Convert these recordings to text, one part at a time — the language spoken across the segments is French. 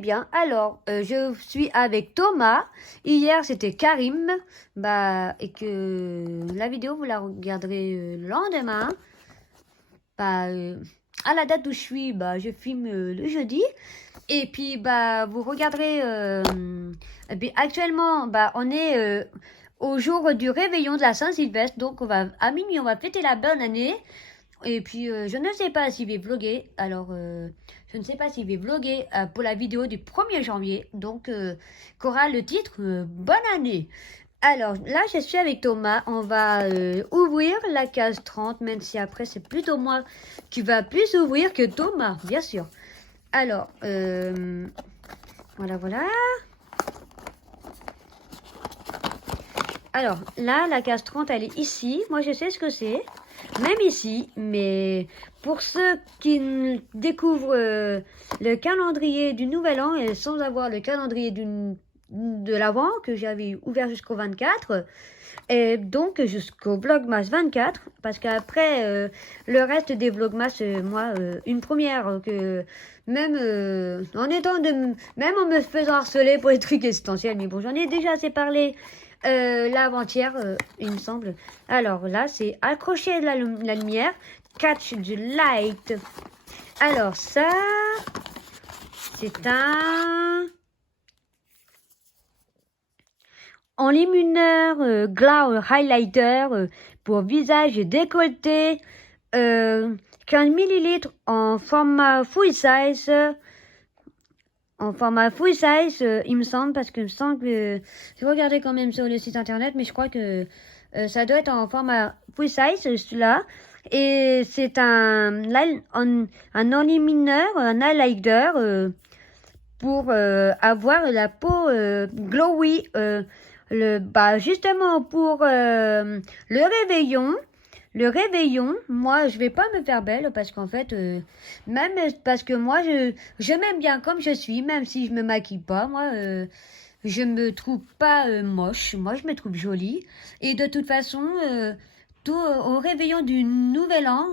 bien. Alors, je suis avec Thomas. Hier, c'était Karim. Et que la vidéo, vous la regarderez le lendemain. À la date où je suis, je filme le jeudi. Et puis, vous regarderez. Actuellement, on est au jour du réveillon de la Saint-Sylvestre. Donc, à minuit, on va fêter la bonne année. Et puis, je ne sais pas s'il va vlogger. Alors, je ne sais pas s'il va vlogger pour la vidéo du 1er janvier. Donc, qu'aura le titre Bonne année. Alors, là, je suis avec Thomas. On va ouvrir la case 30, même si après, c'est plutôt moi qui va plus ouvrir que Thomas, bien sûr. Alors, voilà. Alors, là, la case 30, elle est ici. Moi, je sais ce que c'est. Même ici, mais pour ceux qui découvrent le calendrier du Nouvel An et sans avoir le calendrier de l'Avent que j'avais ouvert jusqu'au 24 et donc jusqu'au Vlogmas 24 parce qu'après le reste des Vlogmas, moi, une première que même même en me faisant harceler pour les trucs essentiels, mais bon, j'en ai déjà assez parlé. L'avant-hier, il me semble. Alors là, c'est accrocher la lumière, catch the light. Alors ça, c'est un enlumineur glow highlighter pour visage décolleté, 15 ml en format full size. En format full size, il me semble, parce que il me semble que j'ai regardé quand même sur le site internet, mais je crois que ça doit être en format full size, celui-là. Et c'est un enlumineur, un highlighter pour avoir la peau glowy. Justement pour le réveillon. Le réveillon, moi, je vais pas me faire belle parce qu'en fait, même parce que moi, je m'aime bien comme je suis, même si je me maquille pas. Moi, je me trouve pas moche. Moi, je me trouve jolie. Et de toute façon, au réveillon du Nouvel An,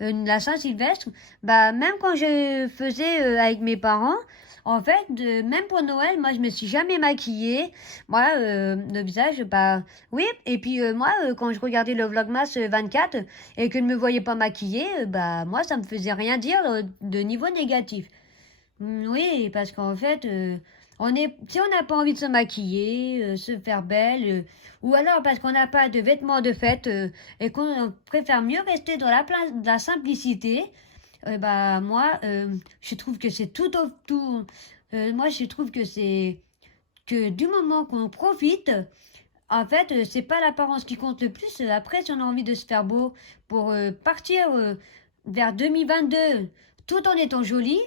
la Saint-Sylvestre, même quand je faisais avec mes parents, en fait, même pour Noël, moi, je me suis jamais maquillée. Moi, le visage, oui. Et puis, moi, quand je regardais le Vlogmas 24 et que je ne me voyais pas maquillée, moi, ça me faisait rien dire de niveau négatif. Oui, parce qu'en fait, si on n'a pas envie de se maquiller, se faire belle, ou alors parce qu'on n'a pas de vêtements de fête et qu'on préfère mieux rester dans de la simplicité, moi, je trouve que c'est moi, je trouve que c'est que du moment qu'on profite, en fait, c'est pas l'apparence qui compte le plus. Après, si on a envie de se faire beau pour partir vers 2022 tout en étant jolie,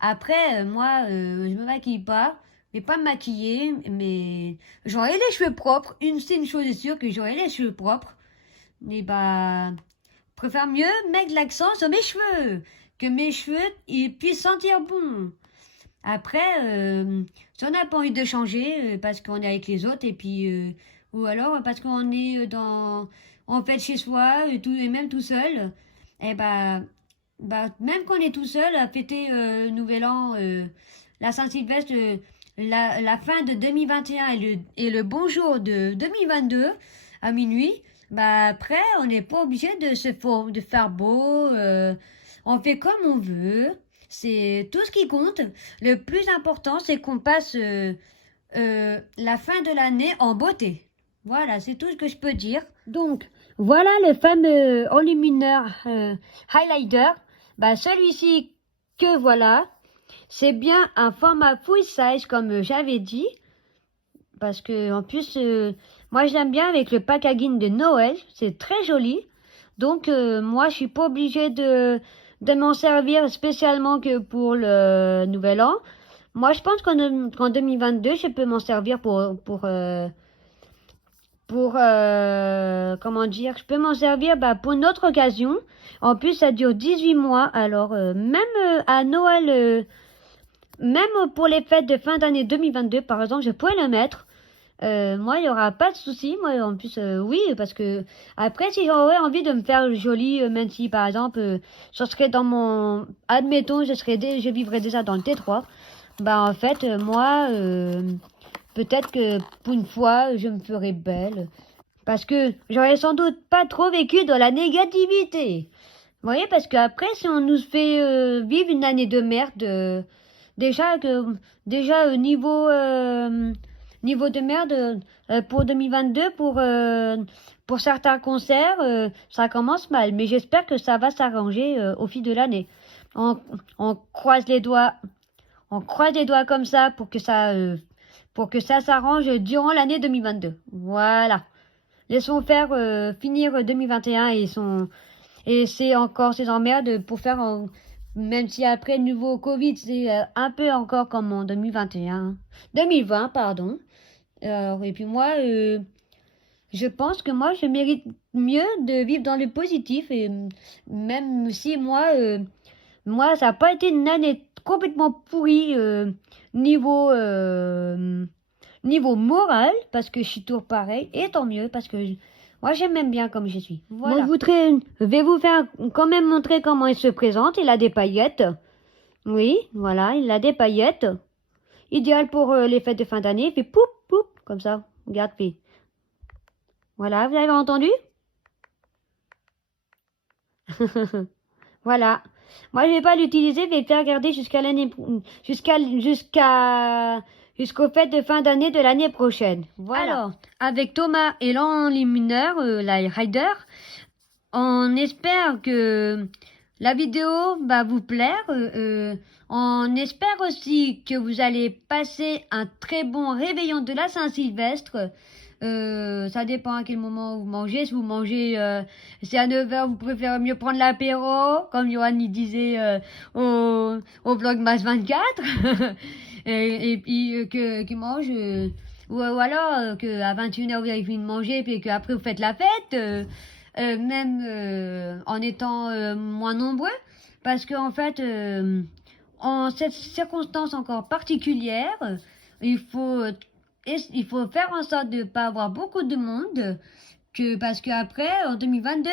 après, moi, je me maquille pas. Mais pas me maquiller, mais j'aurai les cheveux propres. C'est une chose est sûre que j'aurai les cheveux propres. Mais préfère mieux mettre l'accent sur mes cheveux, que mes cheveux ils puissent sentir bon. Après, si on n'a pas envie de changer parce qu'on est avec les autres et puis ou alors parce qu'on est en fête chez soi et même tout seul, et même quand on est tout seul à fêter Nouvel An, la Saint-Sylvestre, la fin de 2021 et le bonjour de 2022 à minuit, après on n'est pas obligé de faire beau, on fait comme on veut. C'est tout ce qui compte. Le plus important, c'est qu'on passe la fin de l'année en beauté. Voilà, c'est tout ce que je peux dire. Donc, voilà le fameux enlumineur highlighter. Celui-ci que voilà, c'est bien un format full size comme j'avais dit. Parce que en plus, moi je l'aime bien avec le packaging de Noël. C'est très joli. Donc, moi je suis pas obligée de m'en servir spécialement que pour le Nouvel An. Moi, je pense qu'en 2022, je peux m'en servir comment dire, je peux m'en servir pour une autre occasion. En plus, ça dure 18 mois. Alors, même à Noël, même pour les fêtes de fin d'année 2022, par exemple, je pourrais le mettre. Moi, il n'y aura pas de souci. Moi, en plus, oui, parce que après, si j'aurais envie de me faire jolie, même si, par exemple, je serais admettons, je vivrais déjà dans le T3. Bah en fait, moi, peut-être que pour une fois, je me ferai belle. Parce que j'aurais sans doute pas trop vécu dans la négativité. Vous voyez, parce qu'après, si on nous fait vivre une année de merde, déjà que déjà niveau de merde pour 2022 pour certains concerts, ça commence mal. Mais j'espère que ça va s'arranger au fil de l'année. On, on croise les doigts. On croise les doigts comme ça pour que ça s'arrange durant l'année 2022. Voilà. Laissons faire finir 2021 et c'est encore ces emmerdes pour faire même si après le nouveau Covid c'est un peu encore comme en 2021, 2020 pardon. Et puis moi je pense que moi je mérite mieux de vivre dans le positif et même si moi, ça n'a pas été une année complètement pourrie niveau, niveau moral, parce que je suis toujours pareil, et tant mieux, parce que moi, j'aime même bien comme je suis. Voilà. Moi, je vais vous faire quand même montrer comment il se présente. Il a des paillettes. Oui, voilà, il a des paillettes. Idéal pour les fêtes de fin d'année. Il fait poup, poup, comme ça. Regarde, fait. Voilà, vous avez entendu? Voilà. Moi, je vais pas l'utiliser, je vais le faire garder jusqu'à l'année, jusqu'aux fêtes de fin d'année de l'année prochaine. Voilà. Alors, avec Thomas et l'enlumineur, la Rider, on espère que la vidéo va vous plaire. On espère aussi que vous allez passer un très bon réveillon de la Saint-Sylvestre. Ça dépend à quel moment vous mangez. Si vous mangez, c'est à 9h, vous pouvez faire mieux prendre l'apéro, comme Johan il disait au Vlogmas 24. et puis qu'il mange, ou alors qu'à 21h vous avez fini de manger, puis qu'après vous faites la fête. Même en étant moins nombreux, parce qu'en fait, en cette circonstance encore particulière, il faut, il faut faire en sorte de ne pas avoir beaucoup de monde, parce qu'après, en 2022,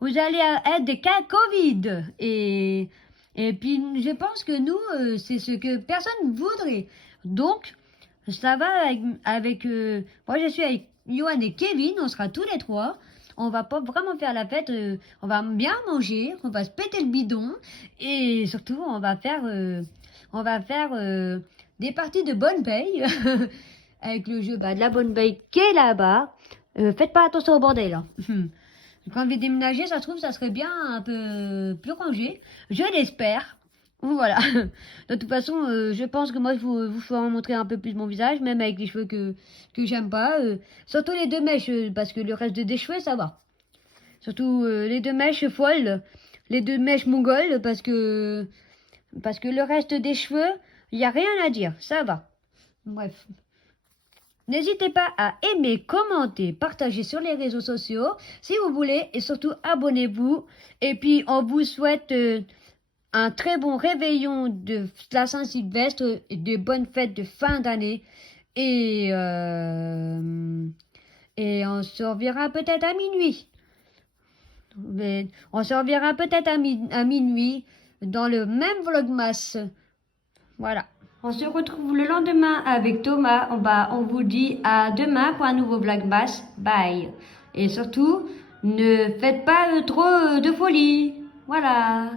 vous allez être des cas Covid. Et puis, je pense que nous, c'est ce que personne voudrait. Donc, ça va avec moi, je suis avec Johan et Kevin, on sera tous les trois. On va pas vraiment faire la fête, on va bien manger, on va se péter le bidon et surtout on va faire des parties de bonne paye avec le jeu de la bonne paye qui est là-bas. Faites pas attention au bordel. Hein. Quand on va déménager, ça se trouve, ça serait bien un peu plus rangé. Je l'espère. Voilà. De toute façon, je pense que moi, je vous ferai montrer un peu plus mon visage, même avec les cheveux que j'aime pas. Surtout les deux mèches, parce que le reste des cheveux, ça va. Surtout les deux mèches folles, les deux mèches mongoles, parce que le reste des cheveux, il n'y a rien à dire, ça va. Bref. N'hésitez pas à aimer, commenter, partager sur les réseaux sociaux si vous voulez et surtout abonnez-vous. Et puis on vous souhaite un très bon réveillon de la Saint-Sylvestre et de bonnes fêtes de fin d'année. Et on se reverra peut-être à minuit. Mais on se reverra peut-être à minuit dans le même Vlogmas. Voilà. On se retrouve le lendemain avec Thomas. On vous dit à demain pour un nouveau Vlogmas. Bye. Et surtout, ne faites pas trop de folie. Voilà.